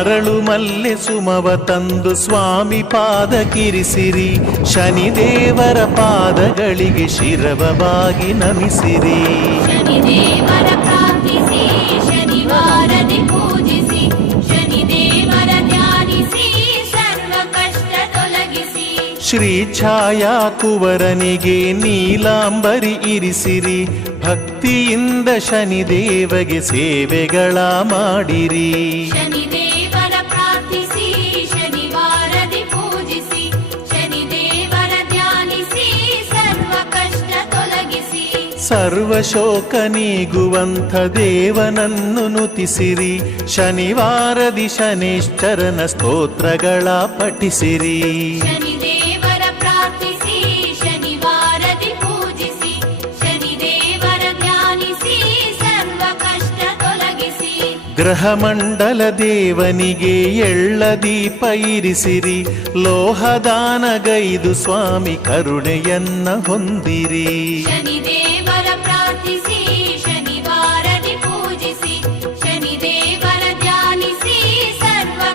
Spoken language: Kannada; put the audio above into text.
ಅರಳು ಮಲ್ಲೆ ಸುಮವ ತಂದು ಸ್ವಾಮಿ ಪಾದಕ್ಕಿರಿಸಿರಿ. ಶನಿದೇವರ ಪಾದಗಳಿಗೆ ಶಿರವಾಗಿ ನಮಿಸಿರಿ. ಶನಿದೇವರ ಪ್ರಾರ್ಥಿಸಿ ಶನಿವಾರದಿ ಪೂಜಿಸಿ, ಶನಿದೇವರ ಧ್ಯಾನಿಸಿ ಸರ್ವ ಕಷ್ಟ ತೊಲಗಿಸಿ. ಶ್ರೀ ಛಾಯಾ ಕುವರನಿಗೆ ನೀಲಾಂಬರಿ ಇರಿಸಿರಿ. ಭಕ್ತಿಯಿಂದ ಶನಿದೇವಗೆ ಸೇವೆಗಳ ಮಾಡಿರಿ. ಶನಿದೇವರ ಪ್ರಾರ್ಥಿಸಿ ಶನಿವಾರದಿ ಪೂಜಿಸಿ, ಶನಿದೇವರ ಧ್ಯಾನಿಸಿ ಸರ್ವ ಕಷ್ಟ ತೊಲಗಿಸಿ. ಸರ್ವ ಶೋಕ ನೀಗುವಂಥ ದೇವನನ್ನು ನುತಿಸಿರಿ. ಶನಿವಾರದಿ ಶನೇಶ್ವರನ ಸ್ತೋತ್ರಗಳ ಪಠಿಸಿರಿ. ಶನಿದೇವರ ಪ್ರಾರ್ಥಿಸಿ ಶನಿವಾರದಿ ಪೂಜಿಸಿ, ಶನಿದೇವರ ಧ್ಯಾನಿಸಿ ಸರ್ವ ಕಷ್ಟ ತೊಲಗಿಸಿ. ಗ್ರಹಮಂಡಲ ದೇವನಿಗೆ ಎಳ್ಳ ದೀಪ ಇರಿಸಿರಿ. ಲೋಹದಾನಗೈದು ಸ್ವಾಮಿ ಕರುಣೆಯನ್ನ ಹೊಂದಿರಿ. ಶನಿದೇವ